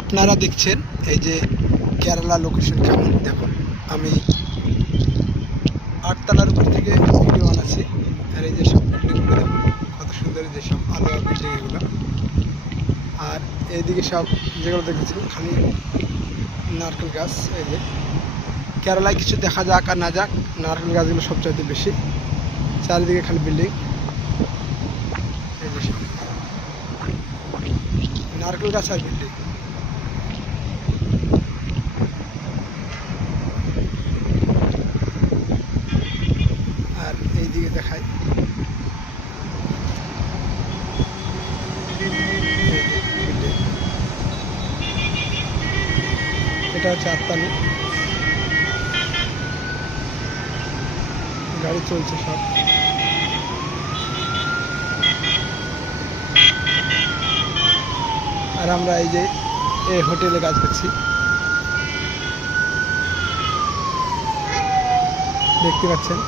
আপনারা দেখছেন এই যে কেরালা লোকেশন কেমন দেখুন। আমি 8 তলার উপর থেকে ভিডিও বানাচ্ছি। আর এই যে সব বিল্ডিংগুলো দেখুন, কত সুন্দর যে সব আলোয়া বিল্ডিং এগুলো। আর এইদিকে সব যেগুলো দেখেছেন খালি নারকেল গাছ। এই যে কেরালায় কিছু দেখা যাক আর না যাক, নারকেল গাছগুলো সবচাইতে বেশি। চারিদিকে খালি বিল্ডিং। এই যে সব নারকেল গাছ আর বিল্ডিং। আর এইদিকে দেখাই এটা হচ্ছে 8 তলা, গাড়ি চলছে সব। আর আমরা এই যে এই হোটেলে কাজ করছি, দেখতে পাচ্ছেন।